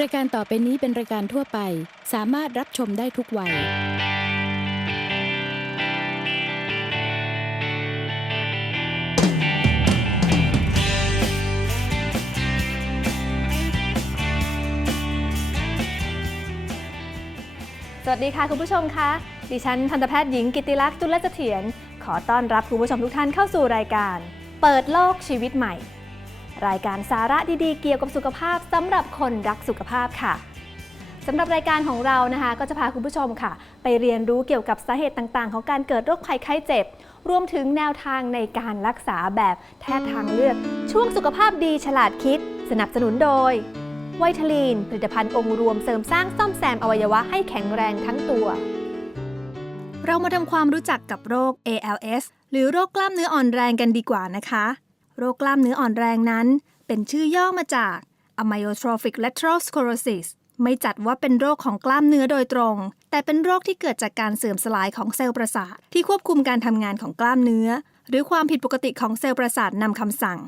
รายการต่อไปนี้เป็นรายการทั่วไป สามารถรับชมได้ทุกวัย สวัสดีค่ะคุณผู้ชมคะ ดิฉันทันตแพทย์หญิงกิติลักษณ์จุลเสถียรขอต้อนรับคุณผู้ชมทุกท่านเข้าสู่รายการ เปิดโลกชีวิตใหม่ รายการสาระดีๆ เกี่ยวกับสุขภาพสำหรับคนรักสุขภาพค่ะสำหรับรายการของเรานะคะ ก็จะพาคุณผู้ชมค่ะ ไปเรียนรู้เกี่ยวกับสาเหตุต่างๆ ของการเกิดโรคภัยไข้เจ็บ รวมถึงแนวทางในการรักษาแบบแพทย์ทางเลือก ช่วงสุขภาพดีฉลาดคิด สนับสนุนโดยไวทาลีน ผลิตภัณฑ์องค์รวมเสริมสร้างซ่อมแซมอวัยวะให้แข็งแรงทั้งตัว เรามาทำความรู้จักกับโรค ALS หรือโรคกล้ามเนื้ออ่อนแรงกันดีกว่านะคะ โรคกล้ามเนื้ออ่อนแรงนั้น เป็นชื่อย่อมาจาก Amyotrophic lateral sclerosis ไม่จัดว่าเป็นโรคของกล้ามเนื้อโดยตรง แต่เป็นโรคที่เกิดจากการเสื่อมสลายของเซลล์ประสาท ที่ควบคุมการทำงานของกล้ามเนื้อ หรือความผิดปกติของเซลล์ประสาทนำคำสั่ง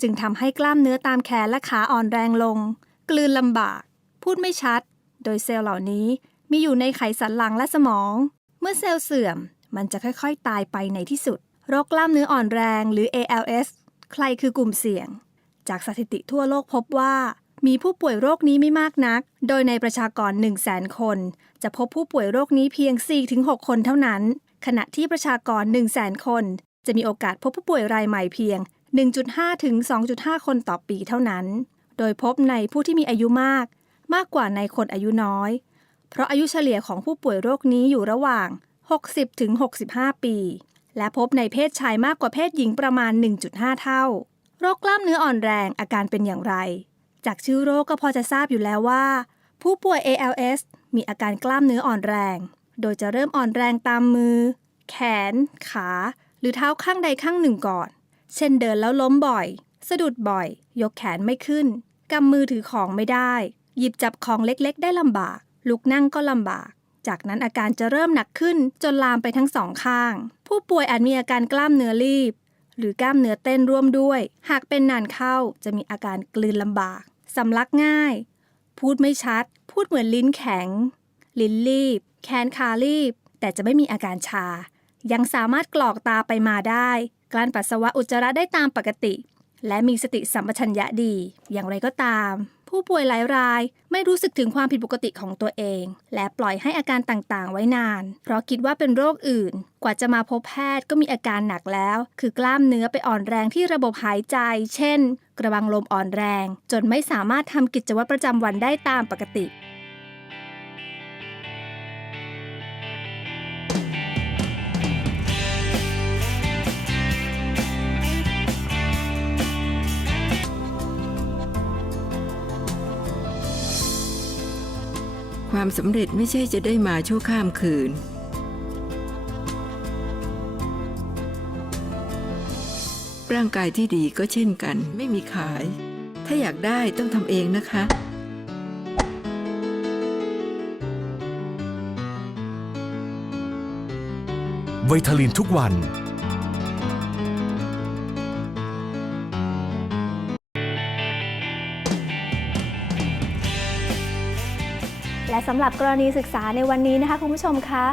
จึงทำให้กล้ามเนื้อตามแขนและขาอ่อนแรงลง กลืนลำบาก พูดไม่ชัด โดยเซลล์เหล่านี้มีอยู่ในไขสันหลังและสมอง เมื่อเซลล์เสื่อม มันจะค่อยๆ ตายไปในที่สุด โรคกล้ามเนื้ออ่อนแรงหรือ ALS ใครคือกลุ่มเสี่ยง จากสถิติทั่วโลกพบว่า มีผู้ป่วยโรคนี้ไม่มากนัก โดยในประชากร 1 0 0 0 0แสนคน จะพบผู้ป่วยโรคนี้เพียง 4-6 คนเท่านั้น ขณะที่ประชากร 1 0 0 0 0แสนคน จะมีโอกาสพบผู้ป่วยรายใหม่เพียง 1.5 ถึง 2.5 คนต่อปีเท่านั้น โดยพบในผู้ที่มีอายุมาก มากกว่าในคนอายุน้อย เพราะอายุเฉลี่ยของผู้ป่วยโรคนี้อยู่ระหว่าง 60ถึง65 ปี และพบในเพศชายมากกว่าเพศหญิงประมาณ 1.5 เท่า โรคกล้ามเนื้ออ่อนแรงอาการเป็นอย่างไร จากชื่อโรคก็พอจะทราบอยู่แล้วว่า ผู้ป่วย ALS มีอาการกล้ามเนื้ออ่อนแรง โดยจะเริ่มอ่อนแรงตามมือ แขน ขา หรือเท้าข้างใดข้างหนึ่งก่อน เช่นเดินแล้วล้มบ่อย สะดุดบ่อย ยกแขนไม่ขึ้นกำมือถือของไม่ได้ หยิบจับของเล็กๆ ได้ลำบาก ลุกนั่งก็ลำบาก จากนั้นอาการจะเริ่มหนักขึ้นจนลามไปทั้งสองข้าง ผู้ป่วยอาจมีอาการกล้ามเนื้อรีบ หรือกล้ามเนื้อเต้นร่วมด้วย หากเป็นนานเข้าจะมีอาการกลืนลำบากสำลักง่าย พูดไม่ชัด พูดเหมือนลิ้นแข็ง ลิ้นรีบ แขนขารีบ แต่จะไม่มีอาการชา ยังสามารถกรอกตาไปมาได้ กลั้นปัสสาวะอุจจาระได้ตามปกติ และมีสติสัมปชัญญะดี อย่างไรก็ตาม ผู้ป่วยหลายรายไม่รู้สึกถึงความผิดปกติของตัวเอง และปล่อยให้อาการต่างๆ ไว้นาน เพราะคิดว่าเป็นโรคอื่น กว่าจะมาพบแพทย์ก็มีอาการหนักแล้ว คือกล้ามเนื้อไปอ่อนแรงที่ระบบหายใจ เช่น กระบังลมอ่อนแรง จนไม่สามารถทำกิจวัตรประจำวันได้ตามปกติ ความสำเร็จไม่ใช่จะได้มาชั่วข้ามคืน ร่างกายที่ดีก็เช่นกัน ไม่มีขาย ถ้าอยากได้ต้องทำเองนะคะ ไวทาลินทุกวัน สำหรับกรณีศึกษาในวันนี้นะคะคุณผู้ชมคะ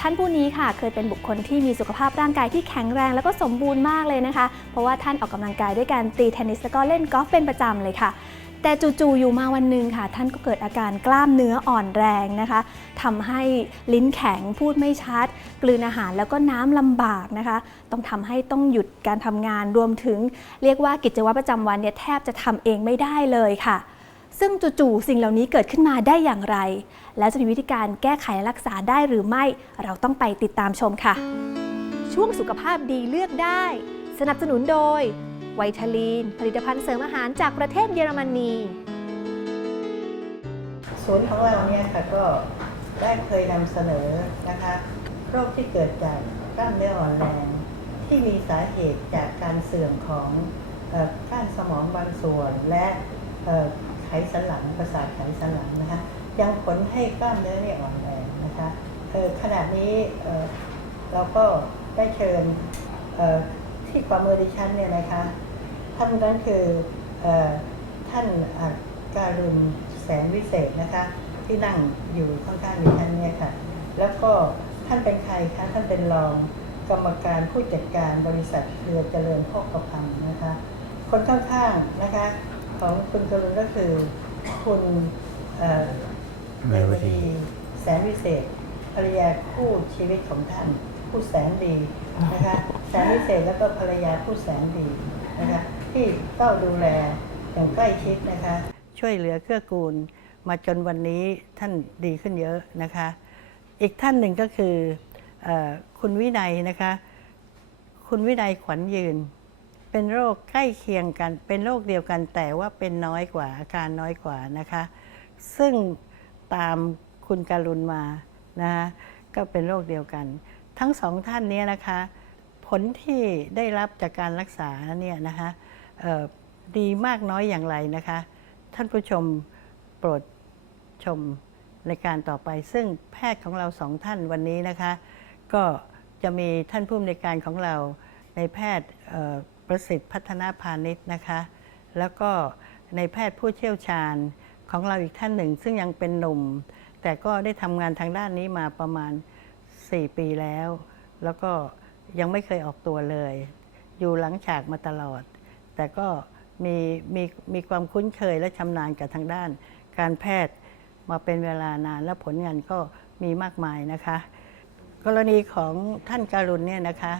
ท่านผู้นี้ค่ะเคยเป็นบุคคลที่มีสุขภาพร่างกายที่แข็งแรงแล้วก็สมบูรณ์มากเลยนะคะ เพราะว่าท่านออกกำลังกายด้วยการตีเทนนิสแล้วก็เล่นกอล์ฟเป็นประจำเลยค่ะ แต่จู่ๆอยู่มาวันหนึ่งค่ะ ท่านก็เกิดอาการกล้ามเนื้ออ่อนแรงนะคะทำให้ลิ้นแข็งพูดไม่ชัด กลืนอาหารแล้วก็น้ำลำบากนะคะ ต้องทำให้ต้องหยุดการทำงานรวมถึง เรียกว่ากิจวัตรประจำวันเนี่ยแทบจะทำเองไม่ได้เลยค่ะ ซึ่งจู่ๆสิ่งเหล่านี้เกิดขึ้นมาได้อย่างไร แล้วจะมีวิธีการแก้ไขและรักษาได้หรือไม่ เราต้องไปติดตามชมค่ะ ช่วงสุขภาพดีเลือกได้ สนับสนุนโดยไวทาลีน ผลิตภัณฑ์เสริมอาหารจากประเทศเยอรมนี ศูนย์ของเราเนี่ยค่ะก็ได้เคยนำเสนอนะคะโรคที่เกิดจากกล้ามเนื้ออ่อนแรงที่มีสาเหตุจากการเสื่อมของก้านสมองบางส่วนและ ไขสันหลังประสาทไขสันหลังนะคะยังผลให้กล้ามเนื้อเนี่ยอ่อนแรงนะคะขณะนี้เราก็ได้เชิญที่ความมือดิฉันเนี่ยนะคะท่านนั้นคืออท่านอะการุณแสนวิเศษนะคะ ที่นั่งอยู่ข้างๆดิฉันเนี่ยค่ะ แล้วก็ท่านเป็นใครคะท่านเป็นรองกรรมการผู้จัดการบริษัทเครือเจริญโภคภัณฑ์นะคะ คนข้างๆนะคะ ของคุณกรุณก็คือคุณเอ่อเมวดีแสนวิเศษภรรยาคู่ชีวิตของท่านผู้แสนดีนะคะแสนวิเศษแล้วก็ภรรยาผู้แสนดีนะคะที่เฝ้าดูแลอย่างใกล้ชิดนะคะ ช่วยเหลือเกื้อกูลมาจนวันนี้ท่านดีขึ้นเยอะนะคะ อีกท่านหนึ่งก็คือเออคุณวินัยนะคะ คุณวินัยขวัญยืน เป็นโรคใกล้เคียงกัน เป็นโรคเดียวกันแต่ว่าเป็นน้อยกว่าอาการน้อยกว่านะคะ ซึ่งตามคุณการุณมานะคะก็เป็นโรคเดียวกัน ทั้งสองท่านนี้นะคะ ผลที่ได้รับจากการรักษาเนี่ยนะคะดีมากน้อยอย่างไรนะคะ ท่านผู้ชมโปรดชมในการต่อไป ซึ่งแพทย์ของเราสองท่านวันนี้นะคะ ก็จะมีท่านผู้อำนวยการของเราในแพทย์ ประสิทธิ์พัฒนาพาณิชย์นะคะ แล้วก็ในแพทย์ผู้เชี่ยวชาญของเราอีกท่านหนึ่ง ซึ่งยังเป็นหนุ่ม แต่ก็ได้ทำงานทางด้านนี้มาประมาณ 4 ปีแล้ว แล้วก็ยังไม่เคยออกตัวเลย อยู่หลังฉากมาตลอด แต่ก็มีมีมีความคุ้นเคยและชำนาญกับทางด้าน การแพทย์มาเป็นเวลานานและผลงานก็มีมากมายนะคะ กรณีของท่านการุณเนี่ยนะคะ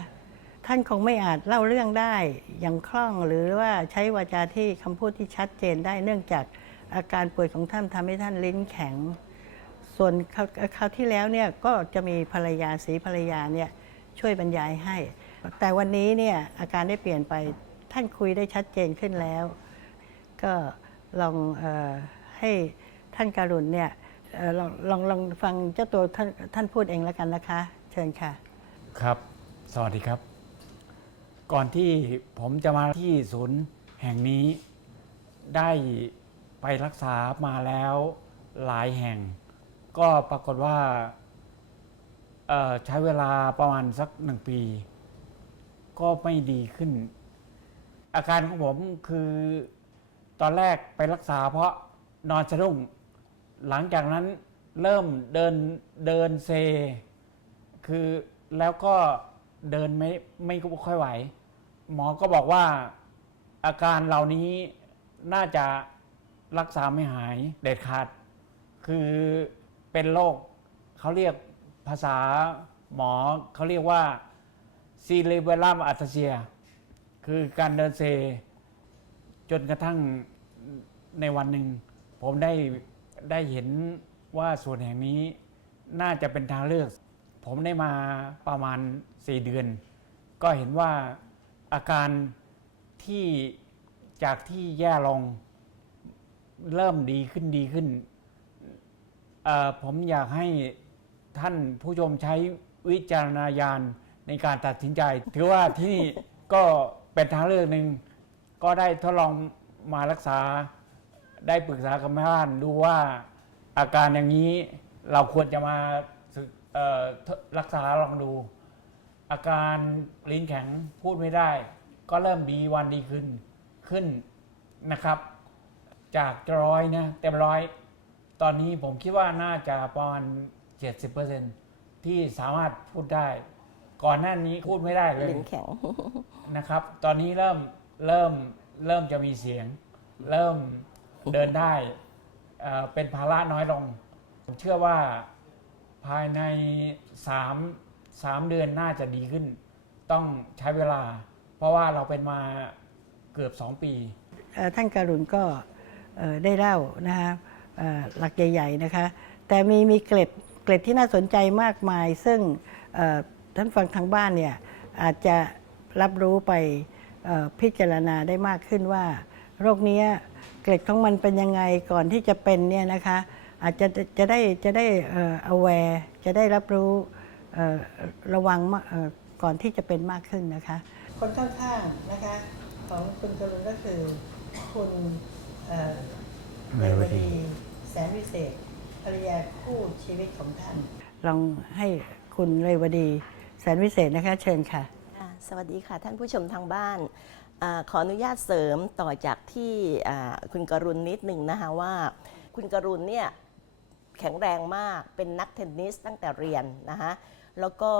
ท่านคงไม่อาจเล่าเรื่องได้อย่างคล่องหรือว่าใช้วาจาที่คำพูดที่ชัดเจนได้เนื่องจากอาการป่วยของท่านทำให้ท่านลิ้นแข็ง ส่วนคราวที่แล้วเนี่ยก็จะมีภรรยาสีภรรยาเนี่ยช่วยบรรยายให้ แต่วันนี้เนี่ยอาการได้เปลี่ยนไปท่านคุยได้ชัดเจนขึ้นแล้ว ก็ลองออให้ท่านการุณเนี่ยออลองลองลองฟังเจ้าตัวท่านท่านพูดเองแล้วกันนะคะ เชิญค่ะ ครับ สวัสดีครับ ก่อนที่ผมจะมาที่ศูนย์แห่งนี้ ได้ไปรักษามาแล้วหลายแห่ง ก็ปรากฏว่าใช้เวลาประมาณสักหนึ่งปี ก็ไม่ดีขึ้น อาการของผมคือตอนแรกไปรักษาเพราะนอนสะดุ้งหลังจากนั้นเริ่มเดินเดินเซ คือแล้วก็เดินไม่ไม่ค่อยไหว หมอก็บอกว่าอาการเหล่านี้น่าจะรักษาไม่หายเด็ดขาด คือเป็นโรคเขาเรียกภาษาหมอเขาเรียกว่าซีเรเบลัมอัตเซีย คือการเดินเซ จนกระทั่งในวันหนึ่ง ผมได้ได้เห็นว่าส่วนแห่งนี้น่าจะเป็นทางเลือก ผมได้มาประมาณ 4 เดือน ก็เห็นว่า อาการที่จากที่แย่ลงเริ่มดีขึ้นดีขึ้น ผมอยากให้ท่านผู้ชมใช้วิจารณญาณในการตัดสินใจ ถือว่าที่นี่ก็เป็นทางเลือกหนึ่ง ก็ได้ทดลองมารักษาได้ปรึกษากับแม่บ้านดูว่าอาการอย่างนี้เราควรจะมารักษาลองดู อาการลิ้นแข็งพูดไม่ได้ ก็เริ่มดีวันดีขึ้นขึ้นนะครับ จากร้อยนะเต็มร้อย ตอนนี้ผมคิดว่าน่าจะประมาณ70%ที่สามารถพูดได้ ก่อนหน้านี้พูดไม่ได้เลยลิ้นแข็งนะครับ ตอนนี้เริ่มเริ่มเริ่มจะมีเสียง เริ่มเดินได้เอ่อเป็นภาระน้อยลง ผมเชื่อว่าภายใน3 3 เดือนน่าจะดีขึ้น ต้องใช้เวลา เพราะว่าเราเป็นมาเกือบ 2 ปี ท่านการุณก็ได้เล่านะคะหลักใหญ่ ๆนะคะ แต่มีมีเกร็ดเกร็ดที่น่าสนใจมากมาย ซึ่งท่านฟังทางบ้านเนี่ยอาจจะรับรู้ไปพิจารณาได้มากขึ้นว่า โรคนี้เกร็ดของมันเป็นยังไงก่อนที่จะเป็นเนี่ยนะคะอาจจะจะได้จะได้เอ่อ aware จะได้รับรู้ ระวังมากเอ่อก่อนที่จะเป็นมากขึ้นนะคะ คนข้างๆนะคะของคุณกรุณก็คือคุณเอ่อเมวดีแสนวิเศษภรรยาคู่ชีวิตของท่าน ลองให้คุณเรวดีแสนวิเศษนะคะเชิญค่ะค่ะสวัสดีค่ะท่านผู้ชมทางบ้านอาขออนุญาตเสริมต่อจากที่อ่าคุณกรุณนิดหนึ่งนะคะว่า คุณกรุณเนี่ย แข็งแรงมาก เป็นนักเทนนิสตั้งแต่เรียนนะคะแล้วก็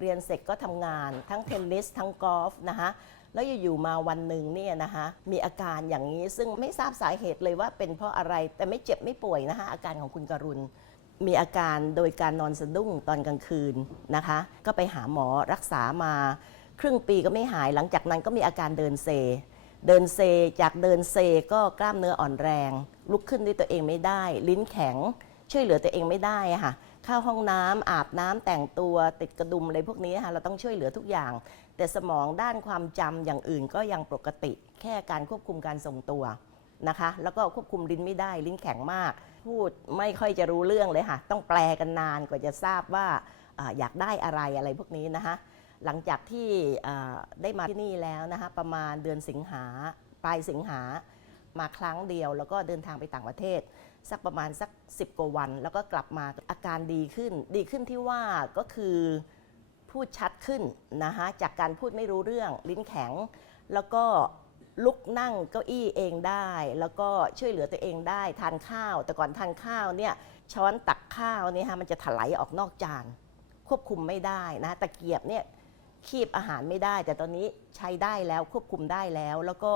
เรียนเสร็จก็ทำงานทั้งเทนนิสทั้งกอล์ฟนะคะแล้วอยู่ๆมาวันหนึ่งเนี่ยนะคะมีอาการอย่างนี้ซึ่งไม่ทราบสาเหตุเลยว่าเป็นเพราะอะไรแต่ไม่เจ็บไม่ป่วยนะคะอาการของคุณกรุณ มีอาการโดยการนอนสะดุ้งตอนกลางคืนนะคะ ก็ไปหาหมอรักษามา ครึ่งปีก็ไม่หายหลังจากนั้นก็มีอาการเดินเซ เดินเซจากเดินเซก็กล้ามเนื้ออ่อนแรง ลุกขึ้นด้วยตัวเองไม่ได้ ลิ้นแข็ง ช่วยเหลือตัวเองไม่ได้ค่ะเข้าห้องน้ำอาบน้ำแต่งตัวติดกระดุมอะไรพวกนี้ค่ะเราต้องช่วยเหลือทุกอย่าง แต่สมองด้านความจำอย่างอื่นก็ยังปกติ แค่การควบคุมการทรงตัวนะคะ แล้วก็ควบคุมลิ้นไม่ได้ลิ้นแข็งมาก พูดไม่ค่อยจะรู้เรื่องเลยค่ะ ต้องแปลกันนานกว่าจะทราบว่าอยากได้อะไรอะไรพวกนี้นะคะ หลังจากที่ได้มาที่นี่แล้วนะคะประมาณเดือนสิงหาปลายสิงหามาครั้งเดียว แล้วก็เดินทางไปต่างประเทศ สักประมาณสัก 10 กว่าวัน แล้วก็กลับมาอาการดีขึ้น ดีขึ้นที่ว่าก็คือพูดชัดขึ้นนะคะจากการพูดไม่รู้เรื่องลิ้นแข็ง แล้วก็ลุกนั่งเก้าอี้เองได้ แล้วก็ช่วยเหลือตัวเองได้ทานข้าว แต่ก่อนทานข้าวเนี่ยช้อนตักข้าวเนี่ยฮะมันจะถลายออกนอกจานควบคุมไม่ได้นะตะเกียบเนี่ยคีบอาหารไม่ได้ แต่ตอนนี้ใช้ได้แล้วควบคุมได้แล้วแล้วก็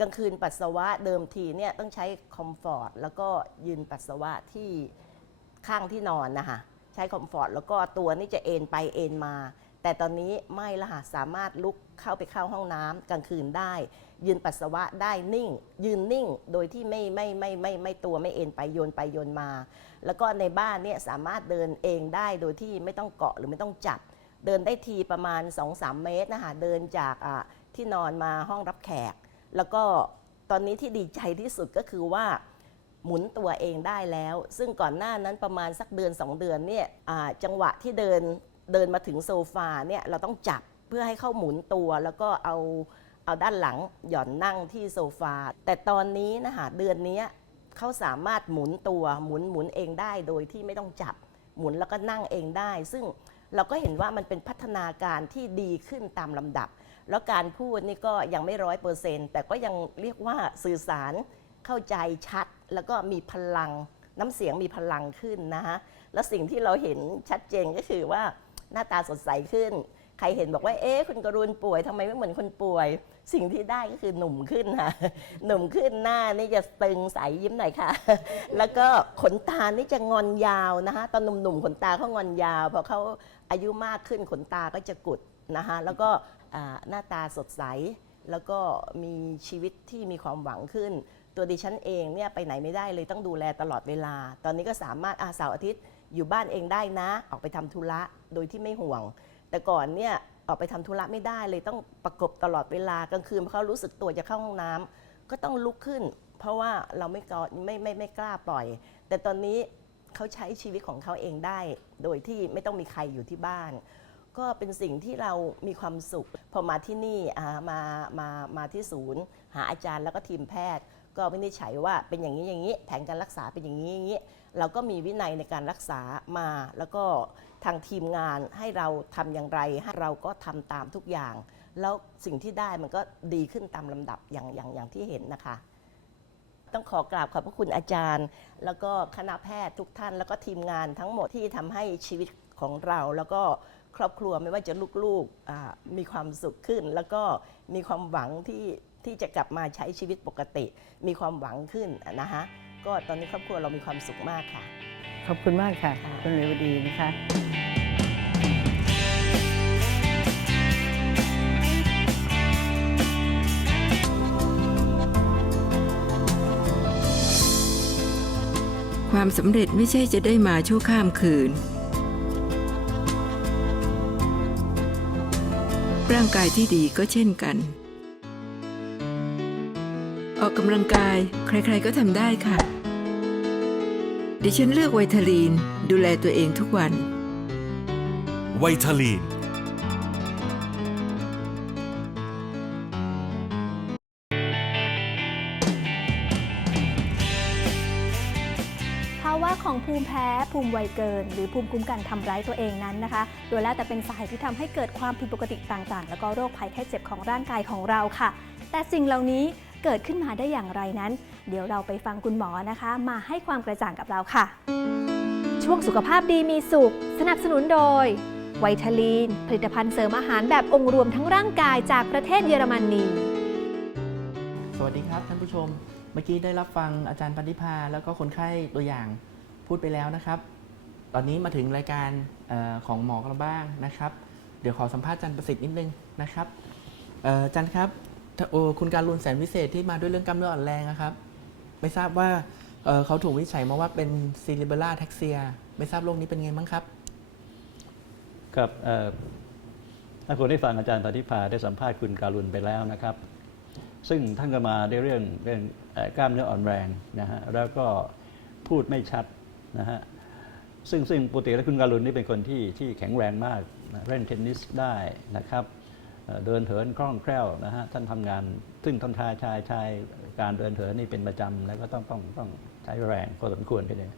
กลางคืนปัสสาวะเดิมทีเนี่ยต้องใช้คอมฟอร์ตแล้วก็ยืนปัสสาวะที่ข้างที่นอนนะคะใช้คอมฟอร์ตแล้วก็ตัวนี่จะเอนไปเอนมา แต่ตอนนี้ไม่ละค่ะสามารถลุกเข้าไปเข้าห้องน้ำกลางคืนได้ ยืนปัสสาวะได้นิ่ง ยืนนิ่งโดยที่ไม่ไม่ไม่ไม่ไม่ตัวไม่เอนไปโยนไปโยนมา แล้วก็ในบ้านเนี่ยสามารถเดินเองได้โดยที่ไม่ต้องเกาะหรือไม่ต้องจับ เดินได้ทีประมาณ 2-3 เมตรนะคะเดินจากที่นอนมาห้องรับแขก แล้วก็ตอนนี้ที่ดีใจที่สุดก็คือว่าหมุนตัวเองได้แล้ว ซึ่งก่อนหน้านั้นประมาณสักเดือน 2 เดือนเนี่ยจังหวะที่เดินเดินมาถึงโซฟาเนี่ยเราต้องจับเพื่อให้เข้าหมุนตัว แล้วก็เอาเอาด้านหลังหย่อนนั่งที่โซฟา แต่ตอนนี้นะคะเดือนนี้เขาสามารถหมุนตัวหมุนหมุนเองได้โดยที่ไม่ต้องจับหมุนแล้วก็นั่งเองได้ ซึ่งเราก็เห็นว่ามันเป็นพัฒนาการที่ดีขึ้นตามลำดับ แล้วการพูดนี่ก็ยังไม่ร้อยเปอร์เซ็นต์แต่ก็ยังเรียกว่าสื่อสารเข้าใจชัด แล้วก็มีพลังน้ำเสียงมีพลังขึ้นนะฮะแล้วสิ่งที่เราเห็นชัดเจนก็คือว่าหน้าตาสดใสขึ้น ใครเห็นบอกว่าเอ๊ะคุณกรุณป่วยทำไมไม่เหมือนคนป่วย สิ่งที่ได้ก็คือหนุ่มขึ้นค่ะหนุ่มขึ้นหน้านี่จะตึงใสยิ้มหน่อยค่ะ แล้วก็ขนตานี่จะงอนยาวนะคะตอนหนุ่มๆขนตาเขางอนยาวพอเขาอายุมากขึ้นขนตาก็จะกุดนะคะแล้วก็ หน้าตาสดใส แล้วก็มีชีวิตที่มีความหวังขึ้น ตัวดิฉันเองเนี่ยไปไหนไม่ได้เลยต้องดูแลตลอดเวลา ตอนนี้ก็สามารถอาเสาร์อาทิตย์อยู่บ้านเองได้นะ ออกไปทำธุระโดยที่ไม่ห่วง แต่ก่อนเนี่ยออกไปทำธุระไม่ได้เลยต้องประกบตลอดเวลากลางคืนพอเขารู้สึกตัวจะเข้าห้องน้ำก็ต้องลุกขึ้น เพราะว่าเราไม่กล้าไม่ไม่ไม่กล้าปล่อย แต่ตอนนี้เขาใช้ชีวิตของเขาเองได้ โดยที่ไม่ต้องมีใครอยู่ที่บ้าน ก็เป็นสิ่งที่เรามีความสุข พอมาที่นี่อ่ามามามาที่ศูนย์ หาอาจารย์แล้วก็ทีมแพทย์ ก็วินิจฉัยว่าเป็นอย่างนี้อย่างนี้ แผนการรักษาเป็นอย่างนี้อย่างนี้ เราก็มีวินัยในการรักษามา แล้วก็ทางทีมงานให้เราทำอย่างไรให้เราก็ทำตามทุกอย่าง แล้วสิ่งที่ได้มันก็ดีขึ้นตามลำดับอย่างอย่างอย่างที่เห็นนะคะต้องขอกราบขอบพระคุณอาจารย์ แล้วก็คณะแพทย์ทุกท่าน แล้วก็ทีมงานทั้งหมดที่ทำให้ชีวิตของเราแล้วก็ ครอบครัวไม่ว่าจะลูกๆอ่ามีความสุขขึ้น แล้วก็มีความหวังที่ที่จะกลับมาใช้ชีวิตปกติ มีความหวังขึ้นนะคะก็ตอนนี้ครอบครัวเรามีความสุขมากค่ะ ขอบคุณมากค่ะค่ะคุณเรวดีนะคะความสำเร็จไม่ใช่จะได้มาชั่วข้ามคืน ร่างกายที่ดีก็เช่นกัน ออกกำลังกายใครๆก็ทำได้ค่ะ ดิฉันเลือกไวทาลีนดูแลตัวเองทุกวัน ไวทาลีน พ้ภูมิไวเกิน หรือภูมิคุ้มกันทำร้ายตัวเองนั้นนะคะ โดยแล้วแต่เป็นสาเหตุที่ทำให้เกิดความผิดปกติต่างๆ แล้วก็โรคภัยแค่เจ็บของร่างกายของเราค่ะ แต่สิ่งเหล่านี้เกิดขึ้นมาได้อย่างไรนั้น เดี๋ยวเราไปฟังคุณหมอนะคะ มาให้ความกระจ่างกับเราค่ะ ช่วงสุขภาพดีมีสุข สนับสนุนโดยไวทาลีน ผลิตภัณฑ์เสริมอาหารแบบองค์รวมทั้งร่างกายจากประเทศเยอรมนี สวัสดีครับท่านผู้ชม เมื่อกี้ได้รับฟังอาจารย์พันธิพาแล้วก็คนไข้ตัวอย่าง พูดไปแล้วนะครับ ตอนนี้มาถึงรายการออของหมอกันบ้างนะครับ เดี๋ยวขอสัมภาษณ์จารย์ประสิทธิ์นิดนึงนะครับจารย์ครับโอ้คุณการลุนแสนวิเศษที่มาด้วยเรื่องกล้ามเนื้ออ่อนแรงนะครับ ไม่ทราบว่าเเขาถูกวิจัยมาว่าเป็นซีริเบล่าแท็กเซียไม่ทราบโรคนี้เป็นไงบ้างครับ ครับเอ่อถ้าคนได้ฟังอาจารย์ปฏิภาได้สัมภาษณ์คุณการุณไปแล้วนะครับ ซึ่งท่านก็มาได้เรื่องเรื่องกล้ามเนื้ออ่อนแรงนะฮะแล้วก็พูดไม่ชัด นะฮะซึ่งซึ่งปกติแล้วคุณการุณนี่เป็นคนที่ที่แข็งแรงมากนะเล่นเทนนิสได้นะครับเดินเถินคล่องแคล่วนะฮะท่านทำงาน ซึ่งทำชายชายชายการเดินเถินนี่เป็นประจำแล้วก็ต้องต้องต้องใช้แรงพอสมควรทีเดียว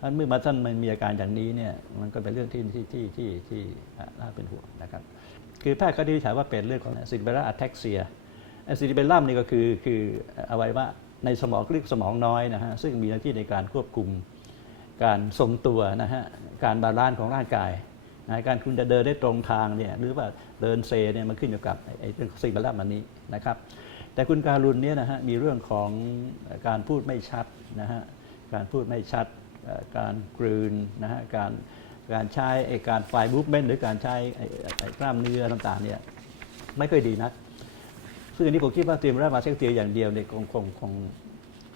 อันเมื่อมาท่านมันมีอาการอย่างนี้เนี่ยมันก็เป็นเรื่องที่ที่ที่ที่ที่น่าเป็นห่วงนะครับ คือแพทย์ก็ได้ฉายว่าเป็นเรื่องของซิลิเบล่าอะแท็กเซียซิลิเบลัมนี่ก็คือคืออวัยวะในสมองเรียกสมองน้อยนะฮะซึ่งมีหน้าที่ในการควบคุม การทรงตัวนะฮะการบาลานซ์ของร่างกายนะการคุณจะเดินได้ตรงทางเนี่ยหรือว่าเดินเซเนี่ยมันขึ้นอยู่กับไอ้เรื่องซิลิเบลัมอันนี้นะครับแต่คุณการุณเนี่ยนะฮะมีเรื่องของการพูดไม่ชัดนะฮะการพูดไม่ชัดการกลืนนะฮะการการใช้ไอ้การไฟบูฟเมนหรือการใช้ไอ้กล้ามเนื้อต่างๆเนี่ยไม่ค่อยดีนักซึ่งอันนี้ผมคิดว่าเตรียมร่างมาเซ็กเตียอย่างเดียวเนี่ยคงคงคง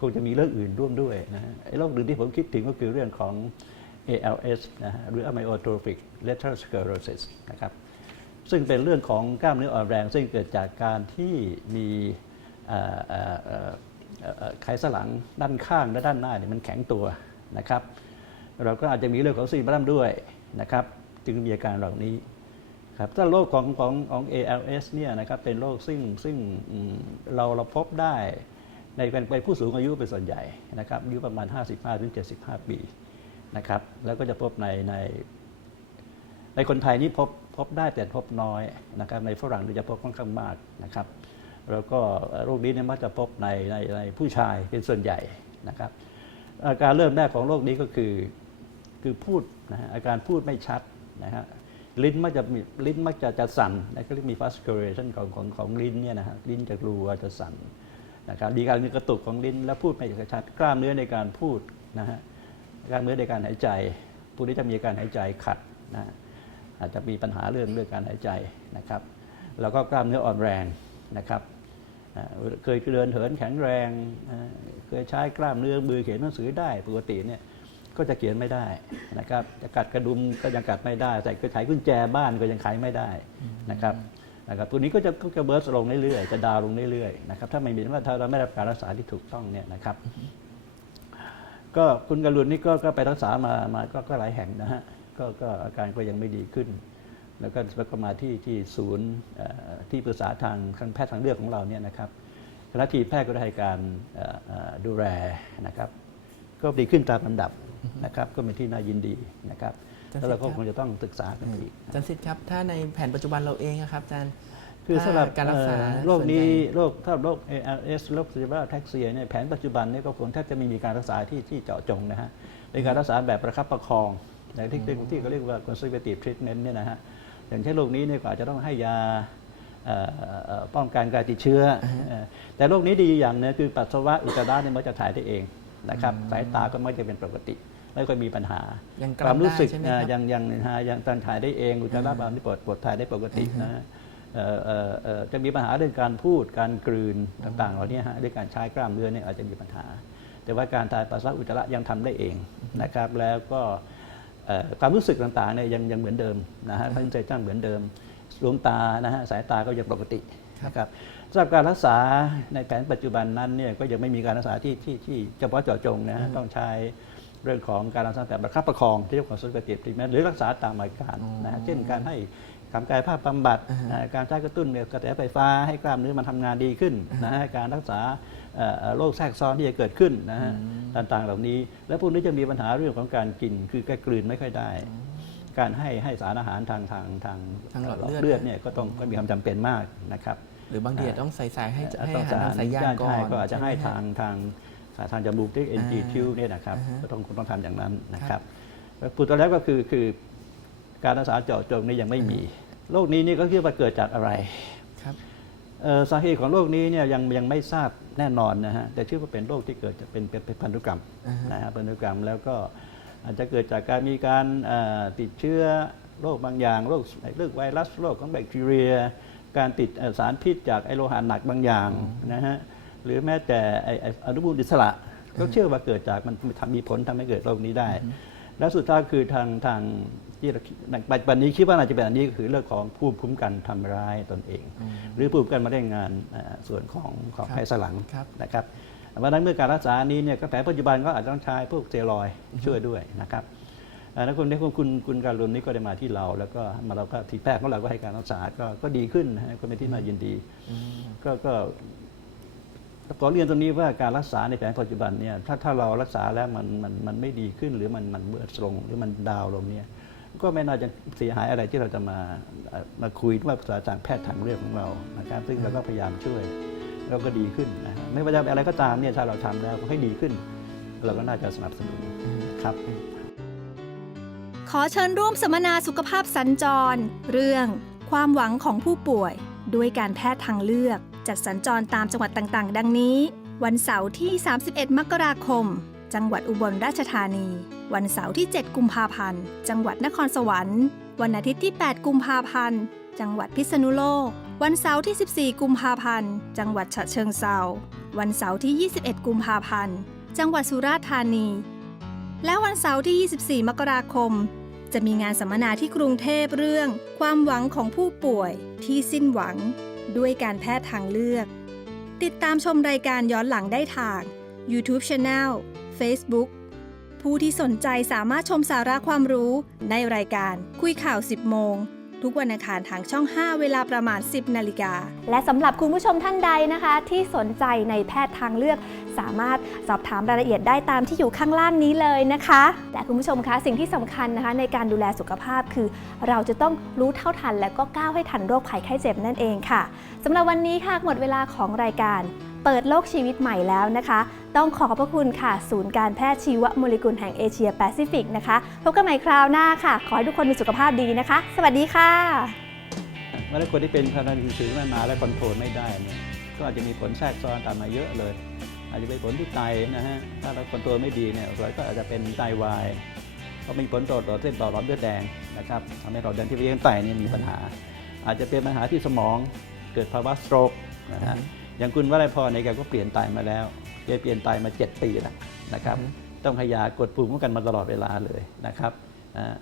คงจะมีเรื่องอื่นร่วมด้วยนะไอ้โรคอื่นที่ผมคิดถึงก็คือเรื่องของ ALS นะฮะหรือ amyotrophic lateral sclerosis นะครับซึ่งเป็นเรื่องของกล้ามเนื้ออ่อนแรง ซึ่งเกิดจากการที่มีไขสันหลังด้านข้างและด้านหน้าเนี่ยมันแข็งตัวนะครับ เราก็อาจจะมีเรื่องของซีบัมด้วยนะครับ จึงมีอาการเหล่านี้ครับถ้าโรคของของของ ALS เนี่ยนะครับเป็นโรคซึ่งซึ่งเราเราพบได้ ในเป็นเป็นผู้สูงอายุเป็นส่วนใหญ่นะครับอายุประมาณ 55-75 ปีนะครับแล้วก็จะพบในในในคนไทยนี่พบพบได้แต่พบน้อยนะครับในฝรั่งนี่จะพบค่อนข้างมากนะครับแล้วก็โรคนี้เนี่ยมักจะพบในในในผู้ชายเป็นส่วนใหญ่นะครับอาการเริ่มแรกของโรคนี้ก็คือคือพูดนะฮะอาการพูดไม่ชัดนะฮะลิ้นมักจะมีลิ้นมักจะจะสั่นนะก็เรียกมี fasciculation ของของของลิ้นเนี่ยนะฮะลิ้นจะรัวจะสั่น นะครับดีการกระตุกของลิ้นและพูดไม่ชัดกล้ามเนื้อในการพูดนะฮะกล้ามเนื้อในการหายใจผู้นี้จะมีการหายใจขัดนะฮะอาจจะมีปัญหาเรื่องเรื่องการหายใจนะครับ แล้วก็กล้ามเนื้ออ่อนแรงนะครับเคยเดินเหินแข็งแรง เคยใช้กล้ามเนื้อมือเขียนหนังสือได้ปกติเนี่ยก็จะเขียนไม่ได้นะครับจะกัดกระดุมก็ยังกัดไม่ได้ใส่กระไขกุญแจบ้านก็ยังไขไม่ได้นะครับ นะครับตัวนี้ก็จะก็จะเบิร์สลงเรื่อยๆจะดาวลงเรื่อยๆนะครับถ้าไม่มีว่าถ้าเราไม่ได้รับการรักษาที่ถูกต้องเนี่ยนะครับ ก็คุณกรุณนี่ก็ก็ไปรักษามามาก็ก็หลายแห่งนะฮะก็ก็อาการก็ยังไม่ดีขึ้น แล้วก็แล้วก็มาที่ที่ศูนย์ที่ปรึกษาทางทางแพทย์ทางเลือกของเราเนี่ยนะครับคณะทีแพทย์ก็ได้ให้การดูแลนะครับ ก็ดีขึ้นตามลำดับนะครับ ก็เป็นที่น่ายินดีนะครับ แล้วเราก็สิทธิ์ครับคงจะต้องศึกษากันอีกอาจารย์สิทธิ์ครับ ถ้าในแผนปัจจุบันเราเองอะครับอาจารย์คือสำหรับการรักษาเอ่อโรคส่วนใหญ่นี้โรคถ้าโรค ALS โรคซีเบราแท็กเซียเนี่ยแผนปัจจุบันเนี่ยก็คงแทบจะไม่มีการรักษาที่ที่เจาะจงนะฮะเป็นการรักษาแบบประคับประคองในที่ที่ที่เขาเรียกว่า conservative treatment เนี่ยนะฮะอย่างเช่นโรคนี้เนี่ยก็อาจจะต้องให้ยาเอ่อเอ่อป้องกันการติดเชื้อเอ่อแต่โรคนี้ดีอย่างหนึงคือปัสสาวะอุจจาระเนี่ยมันจะถ่ายได้เองนะครับสายตาก็ไม่จะเป็นปกติ ไม่ค่อยมีปัญหายังกความำรู้ได้สึกใช่ไหมอ่าครับ ยังยังฮะยังตันถ่ายได้เองอุจจาระบางที่ปวดปวดถ่ายได้ปกตินะฮะเอ่อเอ่อเอ่อจะมีปัญหาเรื่องการพูดการกลืนต่างๆเหล่านี้ฮะด้วยการใช้กล้ามเนื้อเนี่ยอาจจะมีปัญหา แต่ว่าการถ่ายปัสสาวะอุจจาระยังทำได้เองนะครับแล้วก็เอ่อความรู้สึกต่างๆเนี่ยยังยังเหมือนเดิมนะฮะทั้งใจจ้างเหมือนเดิมดวงตานะฮะสายตาก็ยังปกตินะครับสำหรับการรักษาในแผนปัจจุบันนั้นเนี่ยก็ยังไม่มีการรักษาที่ที่ที่เฉพาะเจาะจงนะฮะต้องใช้ เรื่องของการรักษาแบบประคับประคองที่เรียกว่าสุขภาพทรีแมหรือรักษาตามอาการนะฮะเช่นการให้ทำกายภาพบำบัดนะการใช้กระตุ้นกระแสไฟฟ้าให้กล้ามเนื้อมันทำงานดีขึ้นนะฮะการรักษาเอ่อโรคแทรกซ้อนที่จะเกิดขึ้นนะฮะต่างๆเหล่านี้ และพวกนี้จะมีปัญหาเรื่องของการกินคือการกลืนไม่ค่อยได้ การให้ให้สารอาหารทางทางทางทางหลอดเลือดเลือดเนี่ยก็ต้องก็มีความจำเป็นมากนะครับหรือบางทีอาจจะต้องใส่สายให้ให้ต้ออางหารทางสายยางก่อนใช่ก็อาจจะให้ช่ไมทางทาง สายทางจมูกที่ NG อ่าคิ้วเนี่ยนะครับอ่าฮะก็ต้องต้องทำอย่างนั้นนะคครัรับบพูดตอนแรกก็คือคือการรักษาเจาะจงนี่ยังไม่มีโรคนี้นี่ก็คิดว่าเกิดจากอะไรครับเอ่อสาเหตุของโรคนี้เนี่ยยังยังไม่ทราบแน่นอนนะฮะแต่เชื่อว่าเป็นโรคที่เกิดจากเป็นเป็นเป็นพันธุกรรมอ่าฮะนะฮะพันธุกรรมแล้วก็อาจจะเกิดจากการมีการเอ่อติดเชื้อโรคบางอย่างโรคโรคไวรัสโรคของแบคทีเรีย การติดเอ่อสารพิษจากไอโลหะหนักบางอย่างนะฮะ หรือแม้แต่ไอ้ไอ้อนุมูลอิสระก็เชื่อว่าเกิดจากมันทำมีผลทำให้เกิดโรคนี้ได้ แล้วสุดท้ายคือทางทางที่เราคิดปัจจุบันนี้คิดว่าน่าจะเป็นอันนี้ก็คือเรื่องของภูมิคุ้มกันทำร้ายตนเอง หรือภูมิคุ้มกันมาได้งานเอ่อส่วนของของครับไขสันหลังครับนะครับเพราะฉะนั้นเมื่อการรักษานี้เนี่ยก็แผนปัจจุบันก็อาจจะต้องใช้พวกสเตียรอยด์ช่วยด้วยนะครับเอ่อแล้วคุณคุณคุณคุณการุณนี่ก็ได้มาที่เรา แล้วก็มาเราก็ทีมแพทย์ของเราก็ให้การรักษาก็ก็ดีขึ้นนะฮะก็เป็นที่น่ายินดี ก็ก็ ขอเรียนตรงนี้ว่าการรักษาในแผนปัจจุบันเนี่ยถ้าถ้าเรารักษาแล้วมันมันมันไม่ดีขึ้นหรือมันมันเบื่อลงหรือมันดาวลงเนี่ยก็ไม่น่าจะเสียหายอะไรที่เราจะมามาคุยว่าภาษาทางแพทย์ทางเลือกของเรานะครับซึ่งเราก็พยายามช่วยเราก็ดีขึ้นนะไม่ว่าจะอะไรก็ตามเนี่ยถ้าเราทำแล้วให้ดีขึ้น เราก็น่าจะสนับสนุนครับ ขอเชิญร่วมสัมมนาสุขภาพสัญจร เรื่อง ความหวังของผู้ป่วย ด้วยการแพทย์ทางเลือกจัดสัญจรตามจังหวัดต่างๆ ดังนี้ วันเสาร์ที่ 31 มกราคม จังหวัดอุบลราชธานี วันเสาร์ที่ 7 กุมภาพันธ์ จังหวัดนครสวรรค์ วันอาทิตย์ที่ 8 กุมภาพันธ์ จังหวัดพิษณุโลก วันเสาร์ที่ 14 กุมภาพันธ์ จังหวัดฉะเชิงเทราวันเสาร์ที่ 21 กุมภาพันธ์ จังหวัดสุราษฎร์ธานี และวันเสาร์ที่ 24 มกราคม จะมีงานสัมมนาที่กรุงเทพเรื่อง ความหวังของผู้ป่วยที่สิ้นหวัง ด้วยการแพทย์ทางเลือก ติดตามชมรายการย้อนหลังได้ทาง YouTube Channel Facebook ผู้ที่สนใจสามารถชมสาระความรู้ในรายการคุยข่าว 10 โมง ทุกวันอังคารทางช่อง 5 เวลาประมาณ 10 นาฬิกา และสำหรับคุณผู้ชมท่านใดนะคะ ที่สนใจในแพทย์ทางเลือกสามารถสอบถามรายละเอียดได้ตามที่อยู่ข้างล่างนี้เลยนะคะ และคุณผู้ชมคะสิ่งที่สำคัญนะคะในการดูแลสุขภาพคือ เราจะต้องรู้เท่าทันและก็ก้าวให้ทันโรคภัยไข้เจ็บนั่นเองค่ะสำหรับวันนี้ค่ะหมดเวลาของรายการ เปิดโลกชีวิตใหม่แล้วนะคะ ต้องขอขอบพระคุณค่ะ ศูนย์การแพทย์ชีวโมเลกุลแห่งเอเชียแปซิฟิกนะคะ พบกันใหม่คราวหน้าค่ะ ขอให้ทุกคนมีสุขภาพดีนะคะ สวัสดีค่ะเมื่อคนที่เป็นควาดันสูงมานาและคอนโทรลไม่ได้เนี่ยก็อาจจะมีผลแทรกซ้อนตามมาเยอะเลย อาจจะเป็นผลที่ไตนะฮะถ้าเราคอนโทรลไม่ดีเนี่ยเราก็อาจจะเป็นไตวายก็มีผลต่อต่อเส้นต่อหลอดเลือดแดงนะครับทำให้หลอดแดงที่เลี้ยงไตเนี่ยมีปัญหา อาจจะเป็นปัญหาที่สมองเกิดภาวะสโตรกนะฮะ อย่างคุณวรัยพรเนี่ยแกก็เปลี่ยนไตมาแล้วแกเปลี่ยนไตมา 7 ปีแล้วนะครับ ต้องให้ยากดภูมิคุ้มกันมาตลอดเวลาเลยนะครับอ่า